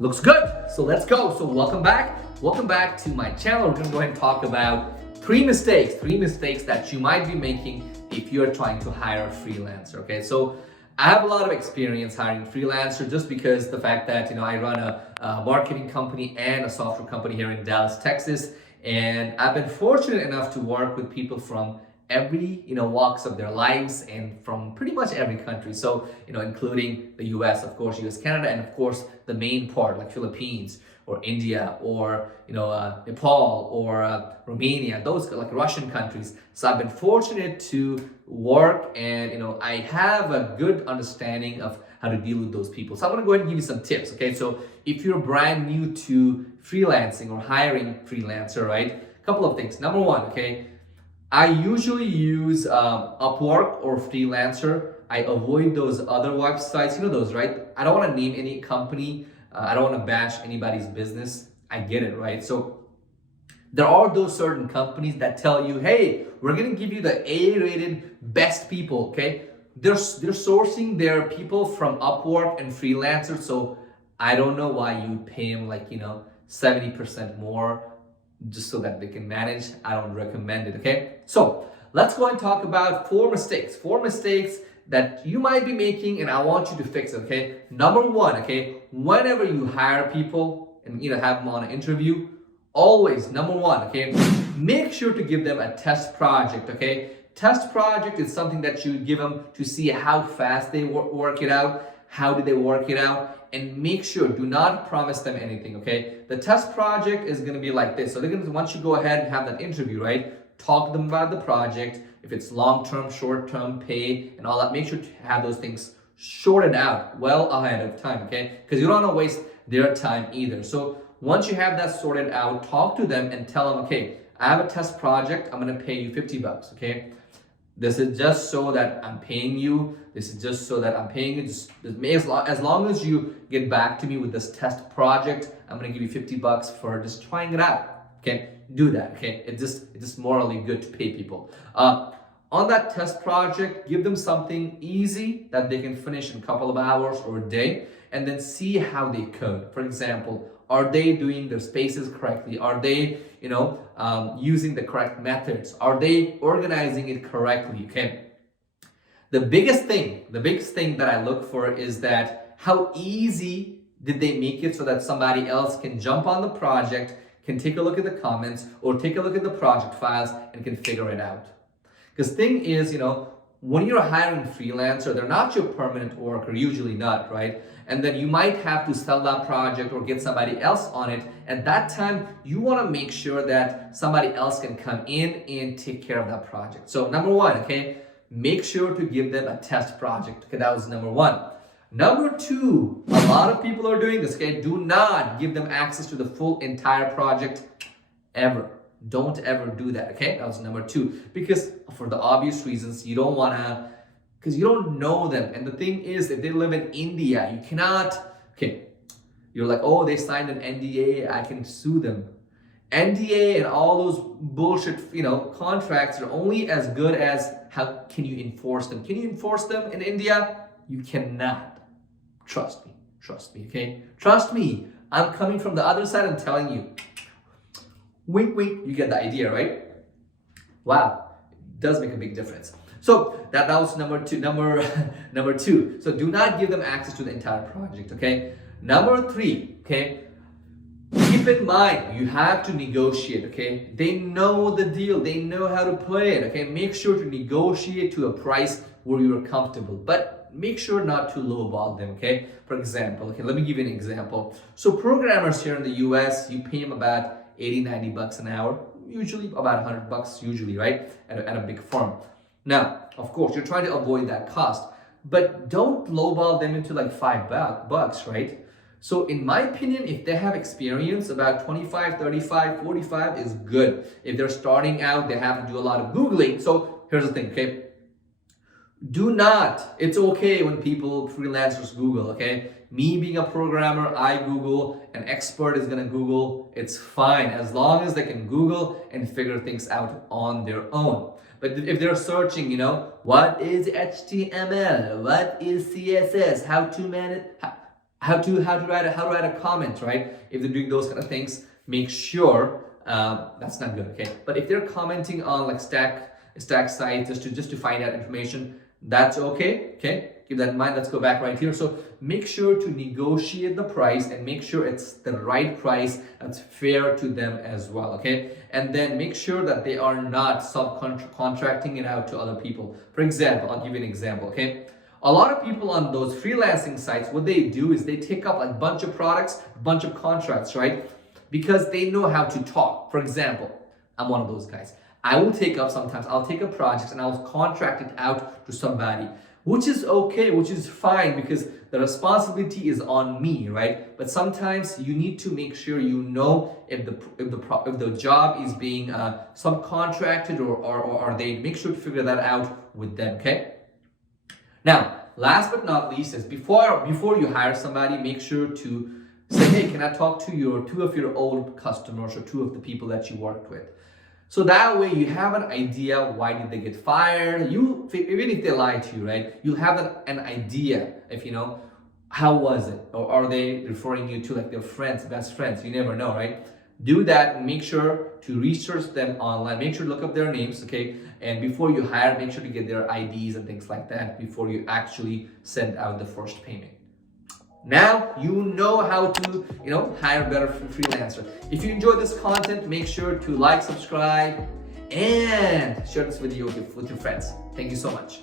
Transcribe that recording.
Looks good. So let's go. So welcome back. Welcome back to my channel. We're gonna go ahead and talk about three mistakes that you might be making if you're trying to hire a freelancer. Okay, so I have a lot of experience hiring freelancer just because the fact that I run a marketing company and a software company here in Dallas, Texas, and I've been fortunate enough to work with people from every walks of their lives and from pretty much every country, so including the US, of course, US, Canada, and of course the main part like Philippines or India or Nepal or Romania, those like Russian countries. So I've been fortunate to work, and I have a good understanding of how to deal with those people. So I'm going to go ahead and give you some tips. Okay, so if you're brand new to freelancing or hiring freelancer, right, a couple of things. Number one, okay, I usually use UpWork or Freelancer. I avoid those other websites, those, right? I don't want to name any company. I don't want to bash anybody's business. I get it, right? So there are those certain companies that tell you, hey, we're going to give you the A-rated best people, okay? They're sourcing their people from Upwork and Freelancer, so I don't know why you pay them like, 70% more just so that they can manage. I don't recommend it, okay? So let's go and talk about four mistakes that you might be making, and I want you to fix it, okay? Number one, okay, whenever you hire people and have them on an interview, always, number one, okay, make sure to give them a test project, okay? Test project is something that you give them to see how fast they work it out, how do they work it out, and make sure, do not promise them anything, okay? The test project is gonna be like this. So they're gonna, once you go ahead and have that interview, right, talk to them about the project, if it's long-term, short-term, pay, and all that, make sure to have those things sorted out well ahead of time, okay? Because you don't want to waste their time either. So once you have that sorted out, talk to them and tell them, okay, I have a test project, I'm gonna pay you $50, okay? This is just so that I'm paying you. This is just so that I'm paying you. Just as long as you get back to me with this test project, I'm gonna give you $50 for just trying it out. Okay, do that. Okay, it's just morally good to pay people. On that test project, give them something easy that they can finish in a couple of hours or a day, and then see how they code. For example, are they doing their spaces correctly? Are they, using the correct methods? Are they organizing it correctly? Okay. The biggest thing that I look for is that how easy did they make it so that somebody else can jump on the project, can take a look at the comments or take a look at the project files and can figure it out. Because thing is, when you're hiring freelancer, they're not your permanent worker, usually not, right? And then you might have to sell that project or get somebody else on it. At that time, you want to make sure that somebody else can come in and take care of that project. So number one, okay, make sure to give them a test project. Okay, that was number one. Number two, a lot of people are doing this, okay? Do not give them access to the full entire project ever. Don't ever do that, okay? That was number two. Because for the obvious reasons, you don't want to, because you don't know them. And the thing is, if they live in India, you cannot, okay, you're like, oh, they signed an NDA, I can sue them. NDA and all those bullshit, contracts are only as good as how can you enforce them. Can you enforce them in India? You cannot. Trust me, okay? Trust me, I'm coming from the other side and telling you. Wink, wink, you get the idea, right? Wow, it does make a big difference. So that was number two. So do not give them access to the entire project, okay? Number three, okay? Keep in mind, you have to negotiate, okay? They know the deal, they know how to play it, okay? Make sure to negotiate to a price where you're comfortable, but make sure not to lowball them, okay? For example, okay, let me give you an example. So programmers here in the US, you pay them about 80, 90 bucks an hour, usually about 100 bucks usually, right? At a big firm. Now, of course, you're trying to avoid that cost, but don't lowball them into like $5, right? So in my opinion, if they have experience, about 25, 35, 45 is good. If they're starting out, they have to do a lot of Googling. So here's the thing, okay? Do not, it's okay when freelancers Google, okay? Me being a programmer, I Google, an expert is gonna Google, it's fine, as long as they can Google and figure things out on their own. But if they're searching, what is HTML, what is CSS, how to manage, how to write a comment, right? If they're doing those kind of things, make sure that's not good, okay? But if they're commenting on like stack sites just to find out information, that's okay, okay? Keep that in mind. Let's go back right here. So make sure to negotiate the price and make sure it's the right price that's fair to them as well, okay? And then make sure that they are not subcontracting it out to other people. For example, I'll give you an example, okay? A lot of people on those freelancing sites, what they do is they take up like a bunch of products, a bunch of contracts, right? Because they know how to talk. For example, I'm one of those guys. I'll take a project and I'll contract it out to somebody, which is okay, which is fine, because the responsibility is on me, right? But sometimes you need to make sure you know if the job is being subcontracted or they make sure to figure that out with them, okay? Now, last but not least is before you hire somebody, make sure to say, hey, can I talk to two of your old customers or two of the people that you worked with? So that way you have an idea why did they get fired. Even if they lie to you, right? You'll have an idea if you know how was it, or are they referring you to like their friends, best friends? You never know, right? Do that and make sure to research them online. Make sure to look up their names, okay? And before you hire, make sure to get their IDs and things like that before you actually send out the first payment. Now you know how to, hire a better freelancer. If you enjoyed this content, make sure to like, subscribe, and share this video with your friends. Thank you so much.